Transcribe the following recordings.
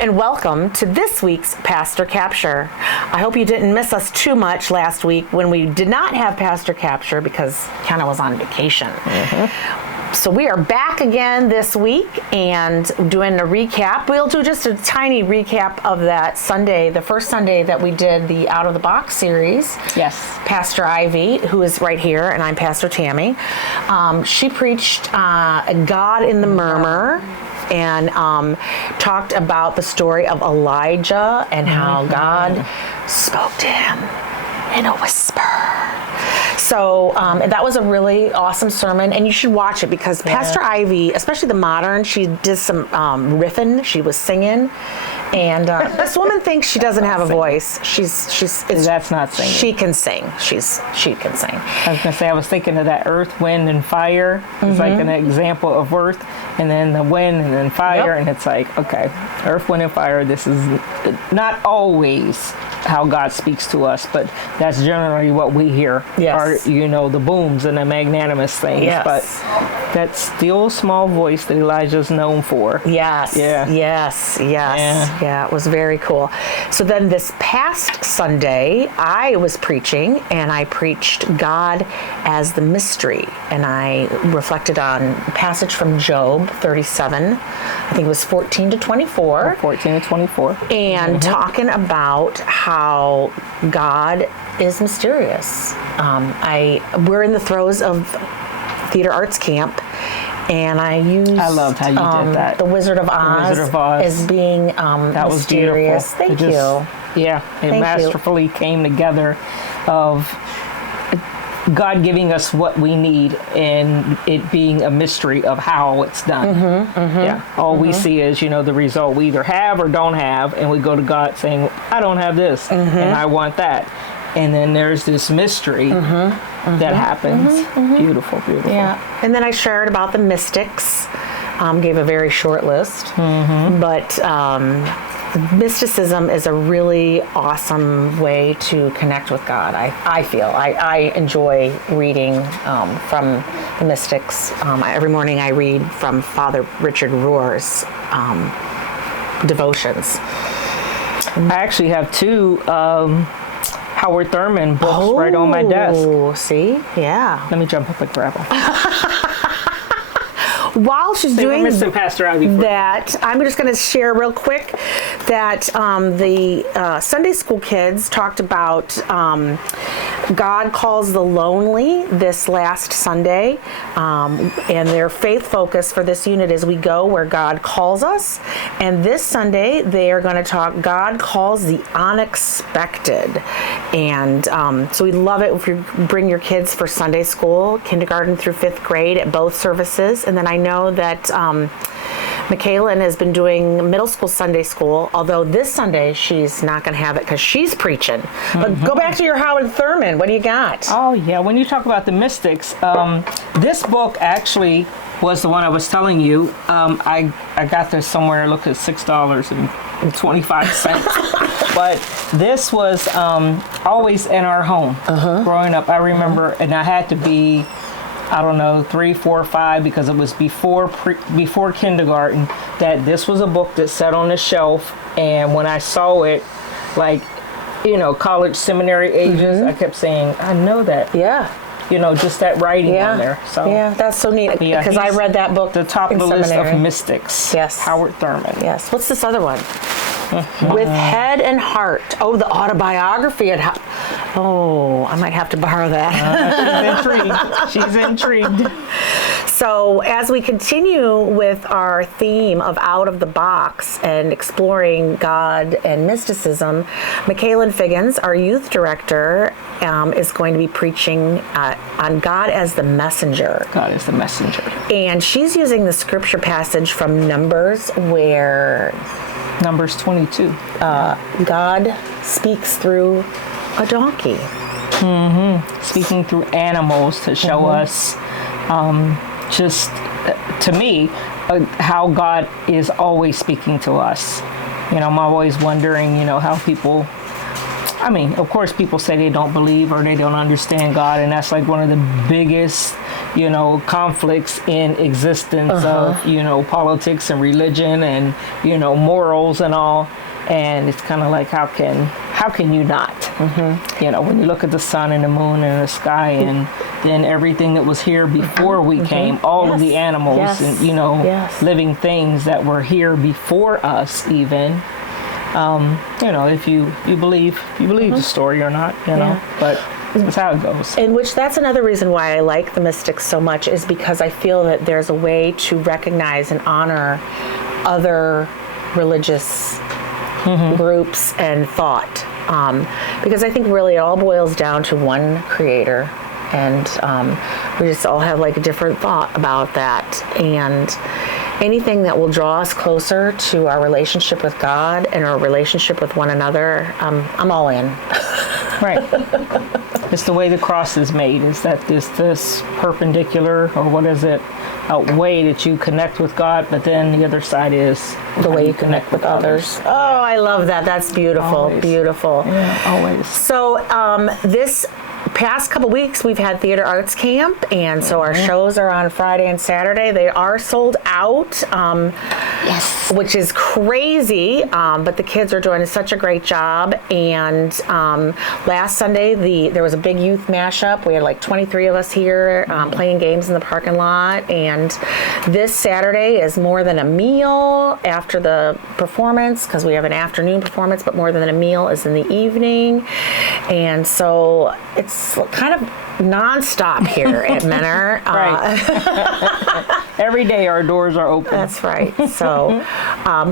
and welcome to this week's Pastor Capture. I hope you didn't miss us too much last week when we did not have Pastor Capture because Kenna was on vacation. So we are back again this week and doing a recap. We'll do just a tiny recap of that Sunday, the first Sunday that we did the Out of the Box series. Yes. Pastor Ivy, who is right here, and I'm Pastor Tammy. She preached God in the Murmur and talked about the story of Elijah and how God spoke to him in a whisper. So that was a really awesome sermon, and you should watch it because Pastor Ivy, especially the modern, she did some riffing. She was singing, and this woman thinks she doesn't have a voice. That's not singing. She can sing. She can sing. I was gonna say I was thinking of that earth, wind, and fire. It's like an example of earth, and then the wind, and then fire, and it's like, okay, earth, wind, and fire. This is not always how God speaks to us, but that's generally what we hear. Yes. Are, the booms and the magnanimous things. Yes. But that still small voice that Elijah's known for. Yes. Yeah. Yes. Yeah, it was very cool. So then this past Sunday, I was preaching, and I preached God as the mystery, and I reflected on a passage from Job 37. I think it was 14 to 24. 14 to 24. And talking about how God is mysterious. We're in the throes of theater arts camp, and I loved how you did that. The Wizard of Oz as being that was mysterious. Beautiful. Thank you. Yeah, it masterfully came together of God giving us what we need and it being a mystery of how it's done. All we see is, the result we either have or don't have, and we go to God saying, I don't have this, and I want that. And then there's this mystery that happens. Beautiful. Yeah. And then I shared about the mystics, gave a very short list, but mysticism is a really awesome way to connect with God. I feel I enjoy reading from the mystics. Every morning I read from Father Richard Rohr's devotions. I actually have two Howard Thurman books right on my desk. Oh, see? Yeah. Let me jump up and grab them. While she's doing Pastor Ivy that, I'm just going to share real quick that the Sunday school kids talked about God calls the lonely this last Sunday, and their faith focus for this unit is we go where God calls us. And this Sunday they are going to talk God calls the unexpected, and so we love it if you bring your kids for Sunday school, kindergarten through 5th grade at both services. And then I know that Michaela has been doing middle school Sunday school, although this Sunday she's not going to have it because she's preaching. But go back to your Howard Thurman. What do you got? Oh, yeah. When you talk about the mystics, this book actually was the one I was telling you. I got this somewhere. Look at $6.25. But this was always in our home growing up. I remember, and I had to be, I don't know, 3, 4, 5, because it was before kindergarten, that this was a book that sat on the shelf. And when I saw it, like, college, seminary ages, I kept saying, I know that. Yeah. Just that writing on there. So yeah, that's so neat, because I read that book. The top of the list of mystics. Yes. Howard Thurman. Yes. What's this other one? With Head and Heart. Oh, the autobiography. Oh, I might have to borrow that. She's intrigued. So as we continue with our theme of Out of the Box and exploring God and mysticism, Michaela Figgins, our youth director, is going to be preaching on God as the messenger. God is the messenger. And she's using the scripture passage from Numbers where Numbers 22. God speaks through a donkey. Speaking through animals to show us to me, how God is always speaking to us. I'm always wondering, how people, of course people say they don't believe or they don't understand God, and that's like one of the biggest conflicts in existence of, politics and religion and, morals and all. And it's kind of like, how can you not? When you look at the sun and the moon and the sky and then everything that was here before we came, all of the animals and, living things that were here before us even. If you believe the story or not, but that's how it goes. In which that's another reason why I like the mystics so much, is because I feel that there's a way to recognize and honor other religious groups and thought. Because I think really it all boils down to one creator. And we just all have like a different thought about that. And anything that will draw us closer to our relationship with God and our relationship with one another, I'm all in. Right. It's the way the cross is made, is that this perpendicular, or what is it, way that you connect with God, but then the other side is the way you connect with others. Oh, I love that. That's beautiful. Always. Beautiful. Yeah, always. So this past couple weeks we've had theater arts camp, and so our shows are on Friday and Saturday. They are sold out, Yes. which is crazy, but the kids are doing such a great job. And last Sunday there was a big youth mashup. We had like 23 of us here playing games in the parking lot. And this Saturday is More Than a Meal after the performance, because we have an afternoon performance, but More Than a Meal is in the evening. And so it's kind of nonstop here at Menor. Right. Every day our doors are open. That's right. So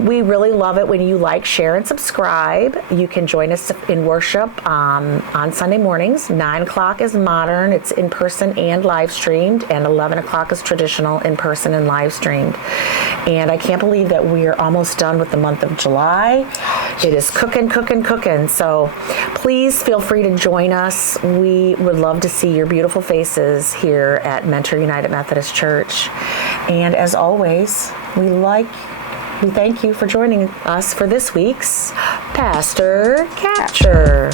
we really love it when you like, share, and subscribe. You can join us in worship on Sunday mornings. 9 o'clock is modern. It's in person and live streamed. And 11 o'clock is traditional, in person and live streamed. And I can't believe that we are almost done with the month of July. It is cooking. So please feel free to join us. We would love to see your beautiful faces here at Mentor United Methodist Church. And as always, we thank you for joining us for this week's Pastor Capture.